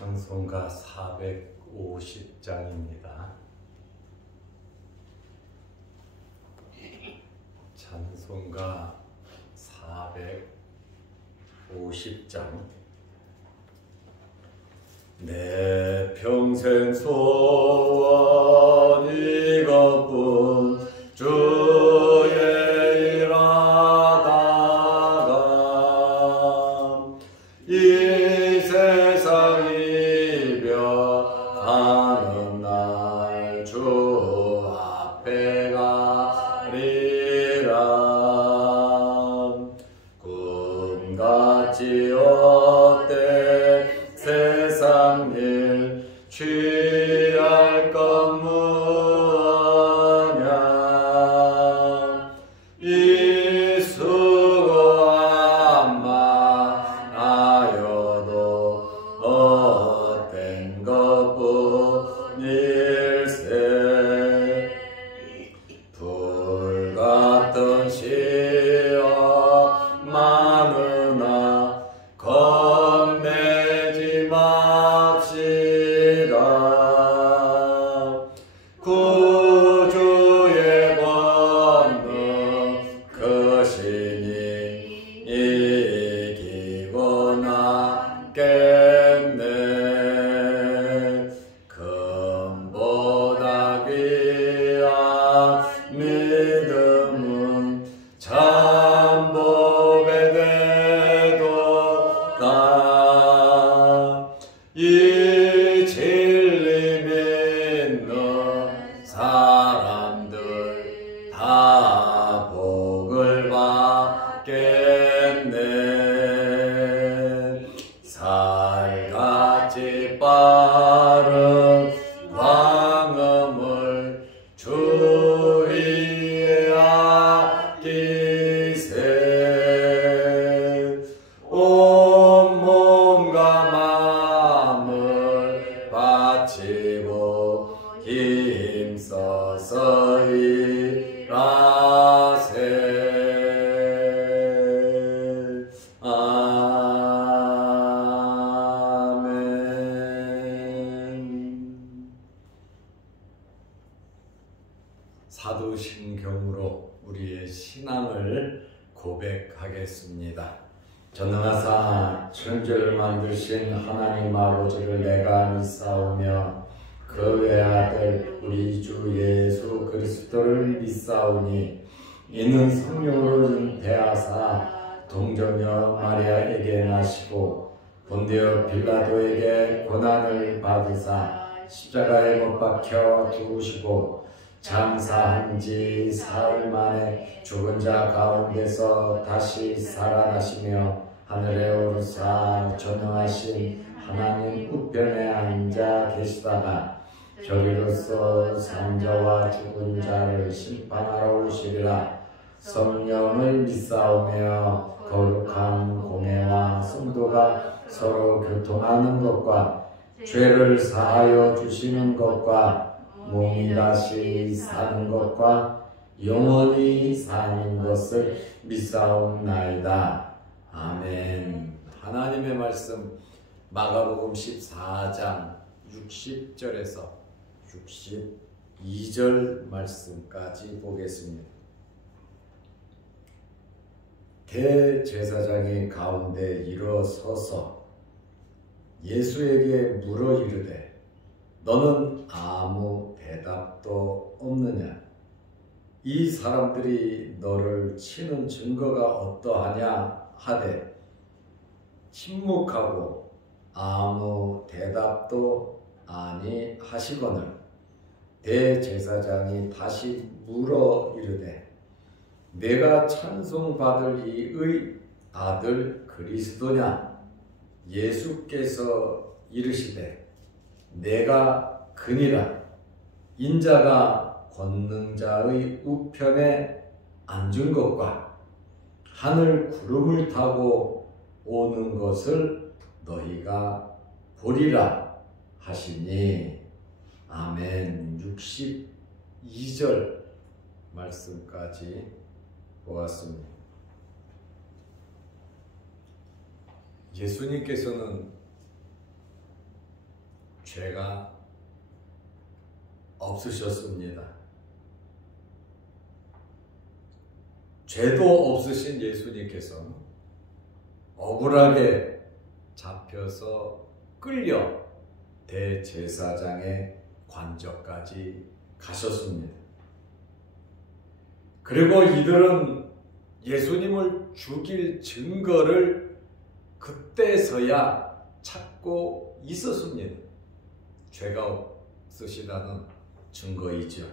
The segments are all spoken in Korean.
찬송가 450장입니다. 찬송가 450장. 내 평생 소원 이것뿐 주의 일하다가 이 세상 이별하는 날 주 앞에 가리라. 꿈같이 어때 세상 일 취할 것 무엇냐. 이 수고한 많아여도 헛된 것뿐일세. 불같은 시험 많으나 겁내지 맙시다. 구주의 권능 크시니 이기고 남겠네. 금보다 귀한 믿음은 참복의 대도다. 이 진리 믿는 사람들 다 복을 받겠네. 살같이 빠른 광음을 주 위에 아끼세. 온 몸과 마음을 바치고 힘써서 일하세. 아멘. 사도신경으로 우리의 신앙을 고백하겠습니다. 전능하사 천지를 만드신 하나님 아버지를 내가 믿사오며 그 외아들 우리 주 예수 그리스도를 믿사오니 이는 성령으로 대하사 동정녀 마리아에게 나시고 본디오 빌라도에게 고난을 받으사 십자가에 못 박혀 죽으시고 장사한 지 사흘 만에 죽은 자 가운데서 다시 살아나시며 하늘에 오르사 전능하신 하나님 우편에 앉아 계시다가 저리로서 산자와 죽은 자를 심판하러 오시리라. 성령을 믿사오며 거룩한 공회와 성도가 서로 교통하는 것과 죄를 사하여 주시는 것과 몸이 다시 사는 것과 영원히 사는 것을 믿사옵나이다. 아멘. 하나님의 말씀 마가복음 14장 60절에서 62절 말씀까지 보겠습니다. 대제사장이 가운데 일어서서 예수에게 물어 이르되 너는 아무 대답도 없느냐? 이 사람들이 너를 치는 증거가 어떠하냐 하되 침묵하고 아무 대답도 아니하시거늘 대제사장이 다시 물어 이르되 내가 찬송받을 이의 아들 그리스도냐? 예수께서 이르시되 내가 그니라. 인자가 권능자의 우편에 앉은 것과 하늘 구름을 타고 오는 것을 너희가 보리라 하시니. 아멘. 62절 말씀까지 보았습니다. 예수님께서는 죄가 없으셨습니다. 죄도 없으신 예수님께서 억울하게 잡혀서 끌려 대제사장의 관저까지 가셨습니다. 그리고 이들은 예수님을 죽일 증거를 그때서야 찾고 있었습니다. 죄가 없으시다는 증거이죠.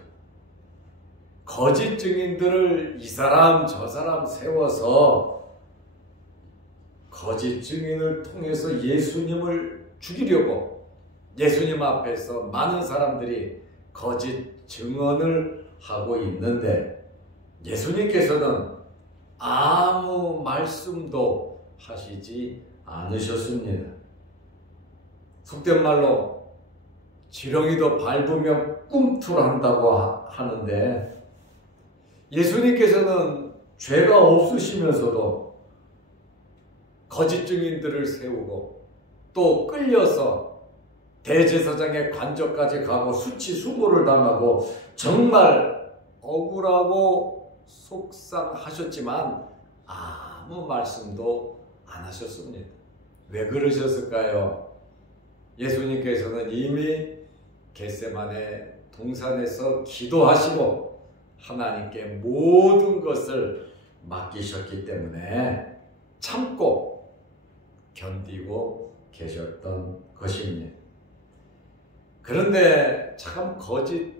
거짓 증인들을 이 사람 저 사람 세워서 거짓 증인을 통해서 예수님을 죽이려고 예수님 앞에서 많은 사람들이 거짓 증언을 하고 있는데 예수님께서는 아무 말씀도 하시지 않으셨습니다. 속된 말로 지렁이도 밟으면 꿈틀한다고 하는데 예수님께서는 죄가 없으시면서도 거짓 증인들을 세우고 또 끌려서 대제사장의 관저까지 가고 수치수고를 당하고 정말 억울하고 속상하셨지만 아무 말씀도 안 하셨습니다. 왜 그러셨을까요? 예수님께서는 이미 겟세마네 동산에서 기도하시고 하나님께 모든 것을 맡기셨기 때문에 참고 견디고 계셨던 것입니다. 그런데 참 거짓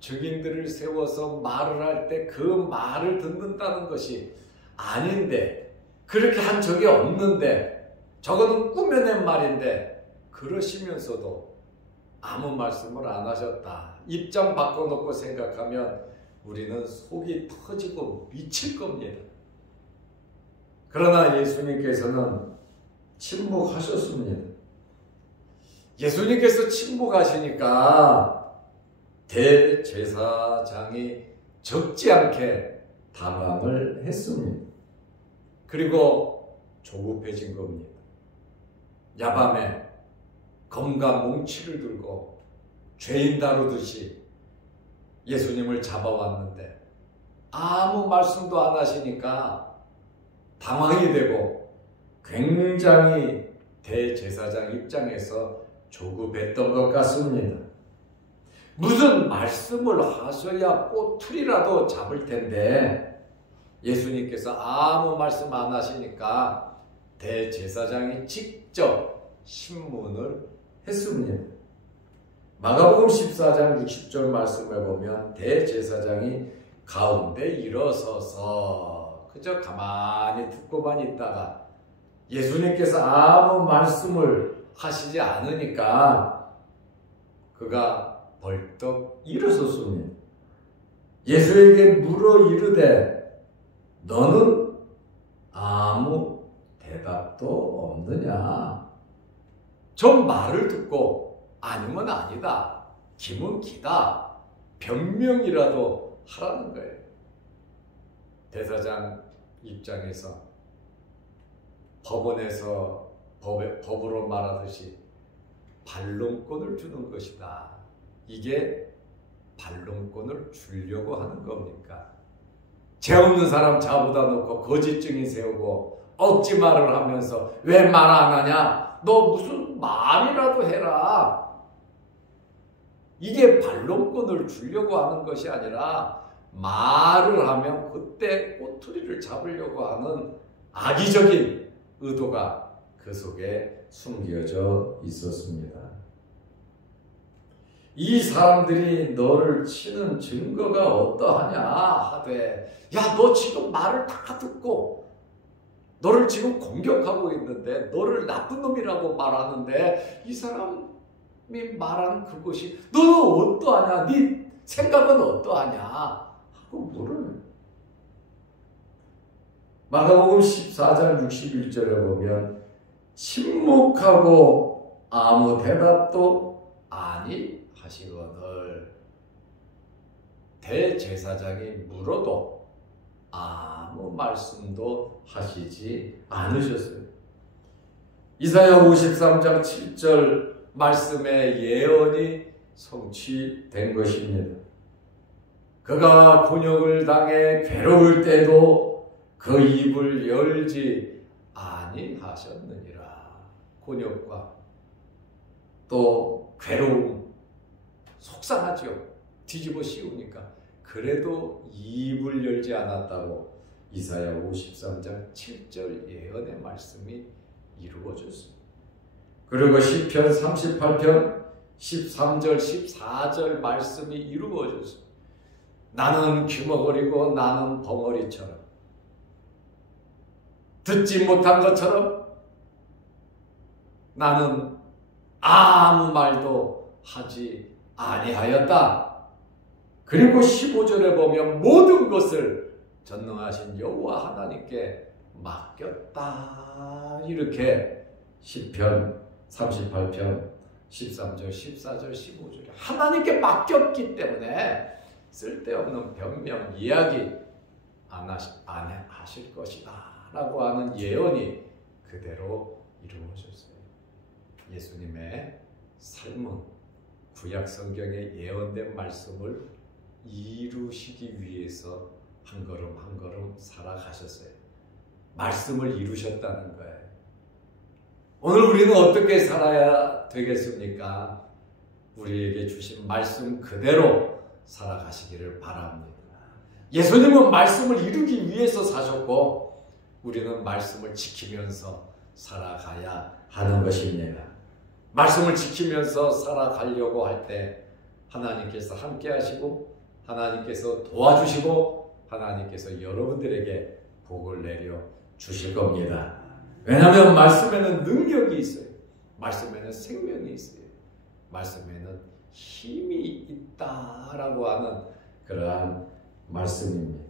증인들을 세워서 말을 할 때 그 말을 듣는다는 것이 아닌데 그렇게 한 적이 없는데 저거는 꾸며낸 말인데 그러시면서도 아무 말씀을 안 하셨다. 입장 바꿔놓고 생각하면 우리는 속이 터지고 미칠 겁니다. 그러나 예수님께서는 침묵하셨습니다. 예수님께서 침묵하시니까 대제사장이 적지 않게 당황을 했습니다. 그리고 조급해진 겁니다. 야밤에 검과 몽치를 들고 죄인 다루듯이 예수님을 잡아왔는데 아무 말씀도 안 하시니까 당황이 되고 굉장히 대제사장 입장에서 조급했던 것 같습니다. 무슨 말씀을 하셔야 꼬투리라도 잡을 텐데 예수님께서 아무 말씀 안 하시니까 대제사장이 직접 신문을 했습니다. 마가복음 14장 60절 말씀을 보면 대제사장이 가운데 일어서서 그저 가만히 듣고만 있다가 예수님께서 아무 말씀을 하시지 않으니까 그가 벌떡 일어섰습니다. 예수에게 물어 이르되 너는 아무 대답도 없느냐? 저 말을 듣고 아니면 아니다, 기면 기다, 변명이라도 하라는 거예요. 대사장 입장에서 법원에서 법으로 말하듯이 반론권을 주는 것이다. 이게 반론권을 주려고 하는 겁니까? 죄 없는 사람 잡아다 놓고 거짓 증인 세우고 억지 말을 하면서 왜 말 안 하냐? 너 무슨 말이라도 해라. 이게 반론권을 주려고 하는 것이 아니라 말을 하면 그때 꼬투리를 잡으려고 하는 악의적인 의도가 그 속에 숨겨져 있었습니다. 이 사람들이 너를 치는 증거가 어떠하냐 하되 야, 너 지금 말을 다 듣고 너를 지금 공격하고 있는데 너를 나쁜 놈이라고 말하는데 이 사람이 말하는 그것이 너는 어떠하냐? 네 생각은 어떠하냐? 하고 물어요. 마가복음 14장 61절에 보면 침묵하고 아무 대답도 아니 하시거늘 대제사장이 물어도 아무 말씀도 하시지 않으셨어요. 이사야 53장 7절 말씀의 예언이 성취된 것입니다. 그가 곤욕을 당해 괴로울 때도 그 입을 열지 아니하셨느니라. 곤욕과 또 괴로움, 속상하죠. 뒤집어 씌우니까. 그래도 입을 열지 않았다고 이사야 53장 7절 예언의 말씀이 이루어졌습니다. 그리고 시편 38편 13절 14절 말씀이 이루어졌습니다. 나는 귀머거리고 나는 벙어리처럼 듣지 못한 것처럼 나는 아무 말도 하지 아니하였다. 그리고 15절에 보면 모든 것을 전능하신 여호와 하나님께 맡겼다. 이렇게 시편 38편 13절 14절 15절에 하나님께 맡겼기 때문에 쓸데없는 변명 이야기 안 하실 것이다 라고 하는 예언이 그대로 이루어졌어요. 예수님의 삶은 구약 성경에 예언된 말씀을 이루시기 위해서 한 걸음 한 걸음 살아가셨어요. 말씀을 이루셨다는 거예요. 오늘 우리는 어떻게 살아야 되겠습니까? 우리에게 주신 말씀 그대로 살아가시기를 바랍니다. 예수님은 말씀을 이루기 위해서 사셨고 우리는 말씀을 지키면서 살아가야 하는 것입니다. 말씀을 지키면서 살아가려고 할 때 하나님께서 함께 하시고 하나님께서 도와주시고 하나님께서 여러분들에게 복을 내려 주실 겁니다. 왜냐하면 말씀에는 능력이 있어요. 말씀에는 생명이 있어요. 말씀에는 힘이 있다라고 하는 그러한 말씀입니다.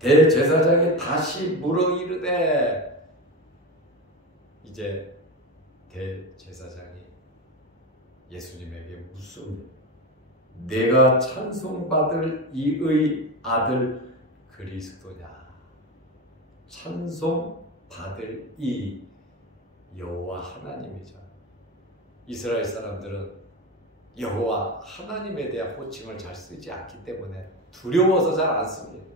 대제사장이 다시 물어 이르되, 이제 대제사장이 예수님에게 묻습니다. 내가 찬송받을 이의 아들 그리스도냐? 찬송받을 이 여호와 하나님이죠. 이스라엘 사람들은 여호와 하나님에 대한 호칭을 잘 쓰지 않기 때문에 두려워서 잘 안 씁니다.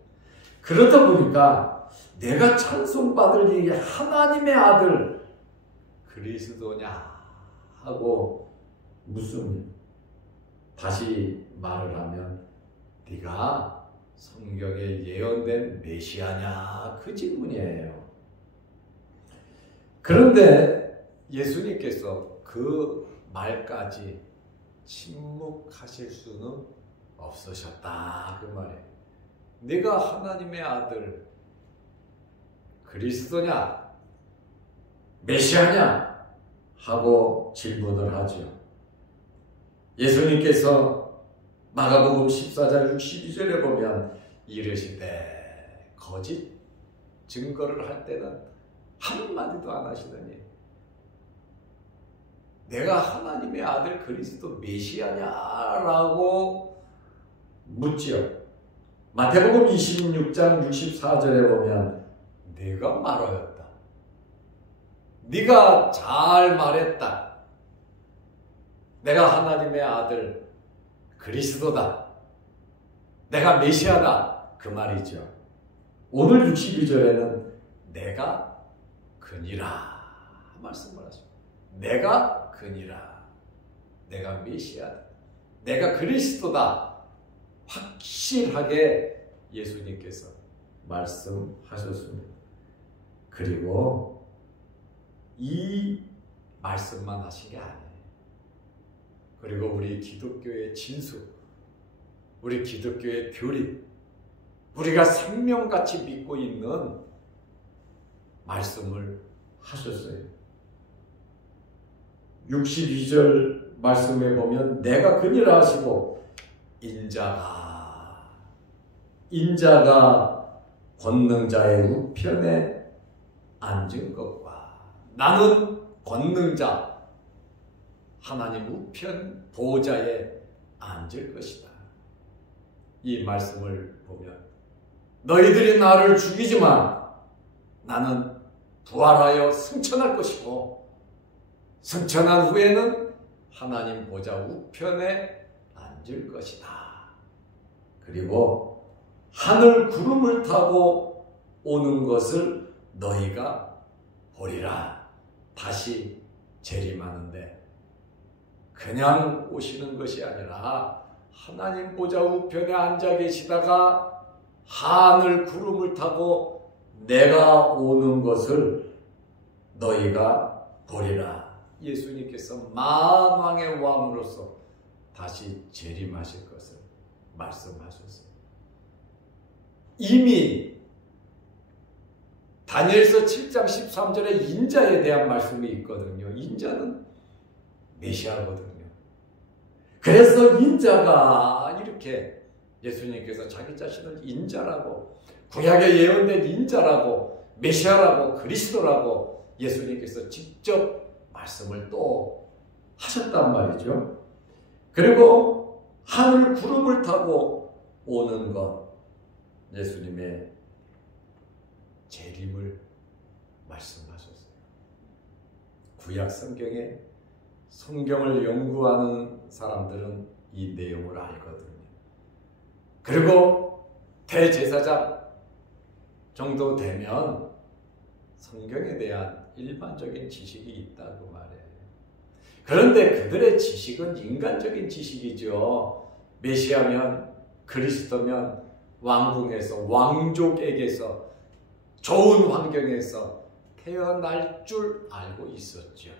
그러다 보니까 내가 찬송받을 이 하나님의 아들 그리스도냐 하고 묻습니다. 다시 말을 하면 네가 성경에 예언된 메시아냐? 그 질문이에요. 그런데 예수님께서 그 말까지 침묵하실 수는 없으셨다. 그 말이에요. 네가 하나님의 아들 그리스도냐? 메시아냐? 하고 질문을 하죠. 예수님께서 마가복음 14장 62절에 보면 이르시되 거짓 증거를 할 때는 한마디도 안 하시더니 내가 하나님의 아들 그리스도 메시아냐라고 묻지요. 마태복음 26장 64절에 보면 내가 말하였다. 네가 잘 말했다. 내가 하나님의 아들 그리스도다. 내가 메시아다. 그 말이죠. 오늘 62절에는 내가 그니라 말씀을 하십니다. 내가 그니라. 내가 메시아다. 내가 그리스도다. 확실하게 예수님께서 말씀하셨습니다. 그리고 이 말씀만 하신 게 아니에요. 그리고 우리 기독교의 진수, 우리 기독교의 교리, 우리가 생명같이 믿고 있는 말씀을 하셨어요. 62절 말씀에 보면 내가 그니라 하시고 인자가 권능자의 우편에 앉은 것과 나는 권능자 하나님 우편 보좌에 앉을 것이다. 이 말씀을 보면 너희들이 나를 죽이지만 나는 부활하여 승천할 것이고 승천한 후에는 하나님 보좌 우편에 앉을 것이다. 그리고 하늘 구름을 타고 오는 것을 너희가 보리라. 다시 재림하는데 그냥 오시는 것이 아니라 하나님 보좌 우편에 앉아 계시다가 하늘 구름을 타고 내가 오는 것을 너희가 보리라. 예수님께서 만왕의 왕으로서 다시 재림하실 것을 말씀하셨어요. 이미 다니엘서 7장 13절에 인자에 대한 말씀이 있거든요. 인자는 메시아거든요. 그래서 인자가 이렇게 예수님께서 자기 자신을 인자라고, 구약에 예언된 인자라고, 메시아라고, 그리스도라고 예수님께서 직접 말씀을 또 하셨단 말이죠. 그리고 하늘 구름을 타고 오는 것, 예수님의 재림을 말씀하셨어요. 구약 성경에 성경을 연구하는 사람들은 이 내용을 알거든요. 그리고 대제사장 정도 되면 성경에 대한 일반적인 지식이 있다고 말해요. 그런데 그들의 지식은 인간적인 지식이죠. 메시아면, 그리스도면 왕궁에서, 왕족에게서, 좋은 환경에서 태어날 줄 알고 있었죠.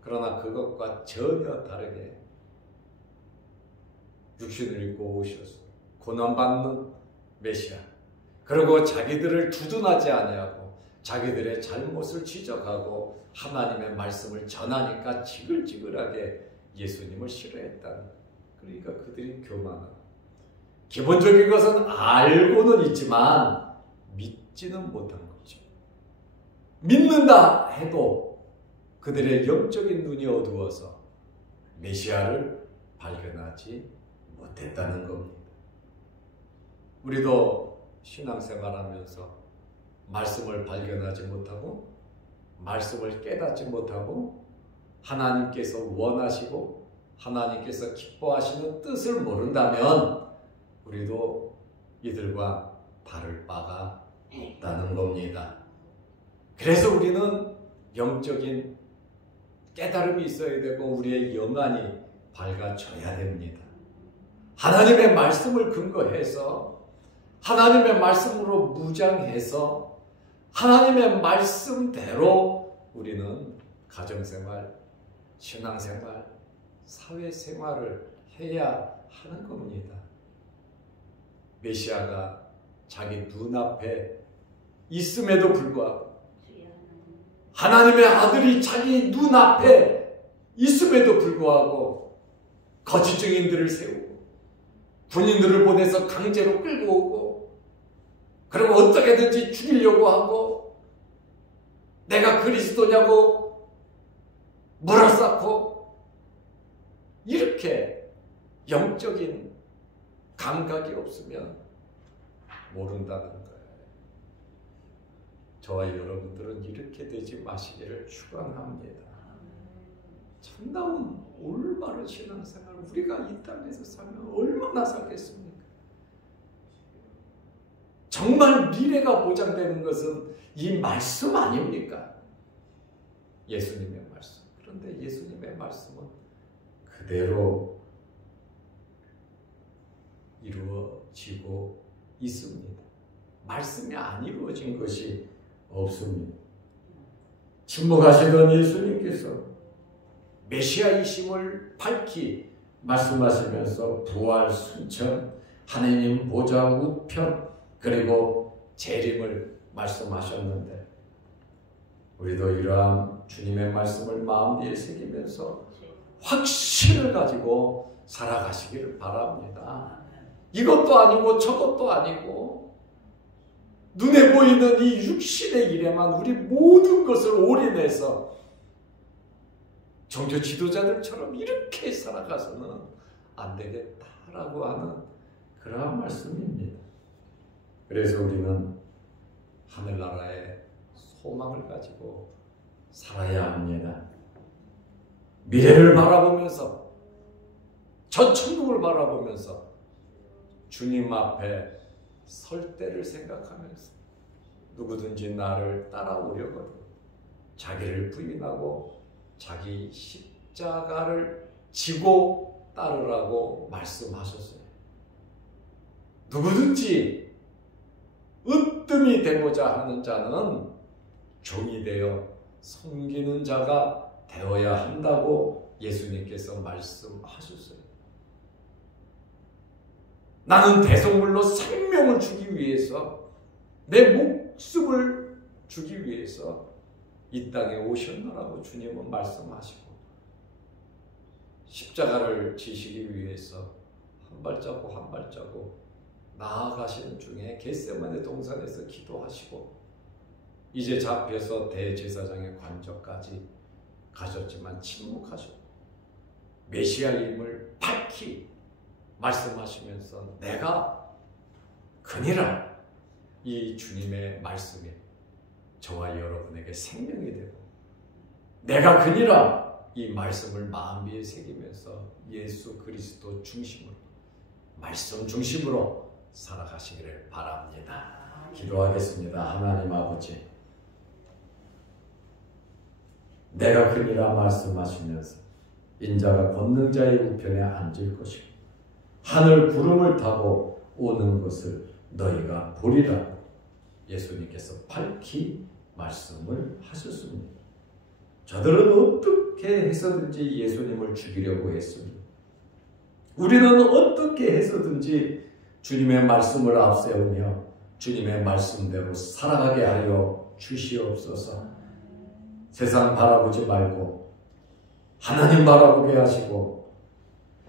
그러나 그것과 전혀 다르게 육신을 입고 오셔서 고난받는 메시아, 그리고 자기들을 두둔하지 아니하고 자기들의 잘못을 지적하고 하나님의 말씀을 전하니까 지글지글하게 예수님을 싫어했다는, 그러니까 그들이 교만하고 기본적인 것은 알고는 있지만 믿지는 못한 거죠. 믿는다 해도 그들의 영적인 눈이 어두워서 메시아를 발견하지 못했다는 겁니다. 우리도 신앙생활하면서 말씀을 발견하지 못하고 말씀을 깨닫지 못하고 하나님께서 원하시고 하나님께서 기뻐하시는 뜻을 모른다면 우리도 이들과 다를 바가 없다는 겁니다. 그래서 우리는 영적인 깨달음이 있어야 되고 우리의 영안이 밝아져야 됩니다. 하나님의 말씀을 근거해서 하나님의 말씀으로 무장해서 하나님의 말씀대로 우리는 가정생활, 신앙생활, 사회생활을 해야 하는 겁니다. 메시아가 자기 눈앞에 있음에도 불구하고 하나님의 아들이 자기 눈앞에 있음에도 불구하고 거짓 증인들을 세우고 군인들을 보내서 강제로 끌고 오고 그리고 어떻게든지 죽이려고 하고 내가 그리스도냐고 물어싸고 이렇게 영적인 감각이 없으면 모른다는 거예요. 저와 여러분들은 이렇게 되지 마시기를 축원합니다. 참다운 올바른 신앙생활 우리가 이 땅에서 살면 얼마나 살겠습니까? 정말 미래가 보장되는 것은 이 말씀 아닙니까? 예수님의 말씀. 그런데 예수님의 말씀은 그대로 이루어지고 있습니다. 말씀이 안 이루어진 것이 없습니다. 침묵하시던 예수님께서 메시아이심을 밝히 말씀하시면서 부활, 승천, 하나님 보좌 우편 그리고 재림을 말씀하셨는데 우리도 이러한 주님의 말씀을 마음에 새기면서 확신을 가지고 살아가시기를 바랍니다. 이것도 아니고 저것도 아니고 눈에 보이는 이 육신의 일에만 우리 모든 것을 올인해서 종교 지도자들처럼 이렇게 살아가서는 안 되겠다라고 하는 그러한 말씀입니다. 그래서 우리는 하늘나라의 소망을 가지고 살아야 합니다. 미래를 바라보면서, 저 천국을 바라보면서 주님 앞에 설 때를 생각하면서 누구든지 나를 따라오려거든 자기를 부인하고 자기 십자가를 지고 따르라고 말씀하셨어요. 누구든지 으뜸이 되고자 하는 자는 종이 되어 섬기는 자가 되어야 한다고 예수님께서 말씀하셨어요. 나는 대속물로 생명을 주기 위해서, 내 목숨을 주기 위해서 이 땅에 오셨노라고 주님은 말씀하시고, 십자가를 지시기 위해서 한 발자국 한 발자국 나아가시는 중에 겟세마네 동산에서 기도하시고, 이제 잡혀서 대제사장의 관저까지 가셨지만 침묵하셨고, 메시아임을 밝히 말씀하시면서 내가 그니라, 이 주님의 말씀이 저와 여러분에게 생명이 되고, 내가 그니라, 이 말씀을 마음비에 새기면서 예수 그리스도 중심으로, 말씀 중심으로 살아가시기를 바랍니다. 기도하겠습니다. 하나님 아버지, 내가 그니라 말씀하시면서 인자가 권능자의 우편에 앉을 것이고 하늘 구름을 타고 오는 것을 너희가 보리라 예수님께서 밝히 말씀을 하셨습니다. 저들은 어떻게 해서든지 예수님을 죽이려고 했습니다. 우리는 어떻게 해서든지 주님의 말씀을 앞세우며 주님의 말씀대로 살아가게 하여 주시옵소서. 세상 바라보지 말고 하나님 바라보게 하시고,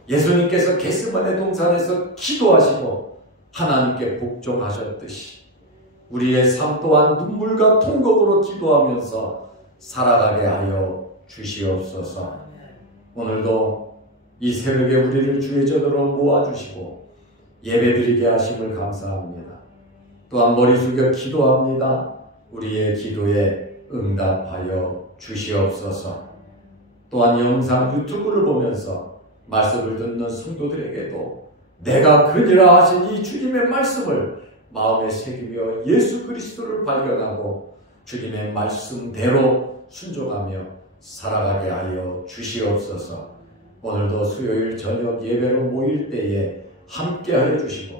예수님께서 겟세마네 동산에서 기도하시고 하나님께 복종하셨듯이 우리의 삶 또한 눈물과 통곡으로 기도하면서 살아가게 하여 주시옵소서. 오늘도 이 새벽에 우리를 주의 전으로 모아주시고 예배드리게 하심을 감사합니다. 또한 머리 숙여 기도합니다. 우리의 기도에 응답하여 주시옵소서. 또한 영상 유튜브를 보면서 말씀을 듣는 성도들에게도 내가 그니라 하신 이 주님의 말씀을 마음에 새기며 예수 그리스도를 발견하고 주님의 말씀대로 순종하며 살아가게 하여 주시옵소서. 오늘도 수요일 저녁 예배로 모일 때에 함께하여 주시고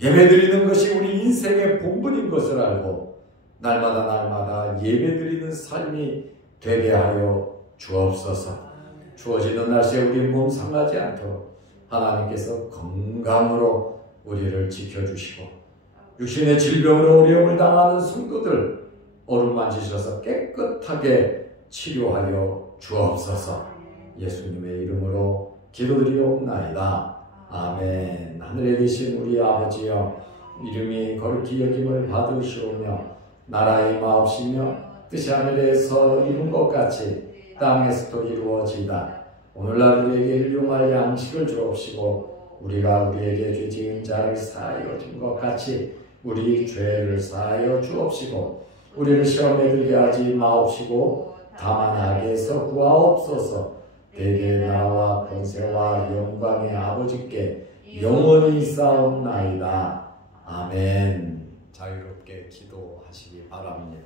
예배드리는 것이 우리 인생의 본분인 것을 알고 날마다 예배드리는 삶이 되게 하여 주옵소서. 주어지는 날씨에 우리 몸 상하지 않도록 하나님께서 건강으로 우리를 지켜주시고 육신의 질병으로 어려움을 당하는 성도들 어루만지셔서 깨끗하게 치료하여 주옵소서. 예수님의 이름으로 기도드리옵나이다. 아멘. 하늘에 계신 우리 아버지여, 이름이 거룩히 여김을 받으시오며 나라의 마옵시며 뜻이 하늘에서 이룬 것 같이 땅에서도 이루어지다. 오늘날 우리에게 일용할 양식을 주옵시고 우리가 우리에게 죄 지은 자를 사하여 준 것 같이 우리 죄를 사하여 주옵시고 우리를 시험에 들게 하지 마옵시고 다만 악에서 구하옵소서. 대개 나라와 권세와 영광의 아버지께 영원히 있사옵나이다. 아멘. 자유롭게 기도하시기 바랍니다.